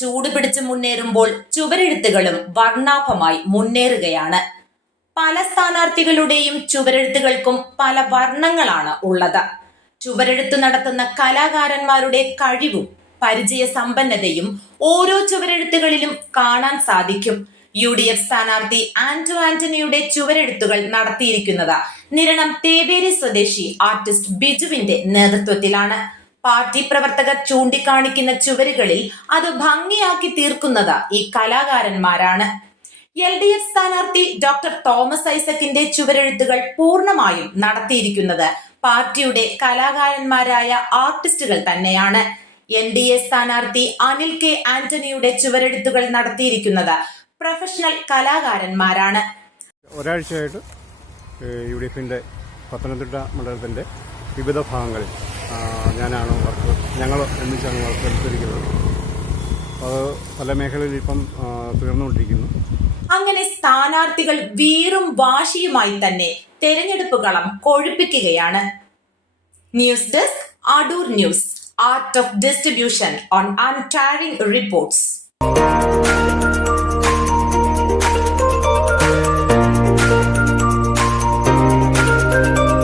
ചൂടുപിടിച്ച് മുന്നേറുമ്പോൾ ചുവരെഴുത്തുകളും വർണാഭമായി മുന്നേറുകയാണ്. പല സ്ഥാനാർത്ഥികളുടെയും ചുവരെഴുത്തുകൾക്കും പല വർണങ്ങളാണ് ഉള്ളത്. ചുവരെഴുത്ത് നടത്തുന്ന കലാകാരന്മാരുടെ കഴിവും പരിചയ സമ്പന്നതയും ഓരോ ചുവരെഴുത്തുകളിലും കാണാൻ സാധിക്കും. യു ഡി എഫ് സ്ഥാനാർത്ഥി ആന്റോ ആന്റണിയുടെ ചുവരെഴുത്തുകൾ നടത്തിയിരിക്കുന്നത് നിരണം തേവേരി സ്വദേശി ആർട്ടിസ്റ്റ് ബിജുവിന്റെ നേതൃത്വത്തിലാണ്. പാർട്ടി പ്രവർത്തകർ ചൂണ്ടിക്കാണിക്കുന്ന ചുവരുകളിൽ അത് ഭംഗിയാക്കി തീർക്കുന്നത് ഈ കലാകാരന്മാരാണ്. എൽ ഡി എഫ് സ്ഥാനാർത്ഥി ഡോക്ടർ തോമസ് ഐസക്കിന്റെ ചുവരെഴുത്തുകൾ പൂർണമായും നടത്തിയിരിക്കുന്നത് പാർട്ടിയുടെ കലാകാരന്മാരായ ആർട്ടിസ്റ്റുകൾ തന്നെയാണ്. എൻ ഡി എ സ്ഥാനാർത്ഥി അനിൽ കെ ആന്റണിയുടെ ചുവരെഴുത്തുകൾ നടത്തിയിരിക്കുന്നത് പ്രൊഫഷണൽ കലാകാരന്മാരാണ്. ഒരാഴ്ചയായിട്ട് യു ഡി എഫിന്റെ പത്തനംതിട്ട മണ്ഡലത്തിന്റെ വിവിധ ഭാഗങ്ങളിൽ ഞാനാണ് വർക്ക് ഞങ്ങൾ ഒന്നിച്ചാണ് വർക്ക് എടുത്തിരിക്കുന്നത്. അത് പല മേഖലയിൽ ഇപ്പം തീർന്നുകൊണ്ടിരിക്കുന്നു. അങ്ങനെ സ്ഥാനാർത്ഥികൾ വീറും വാശിയുമായി തന്നെ തെരഞ്ഞെടുപ്പ് കളം കൊഴുപ്പിക്കുകയാണ്. News desk Adoor news. Art of distribution on untiring reports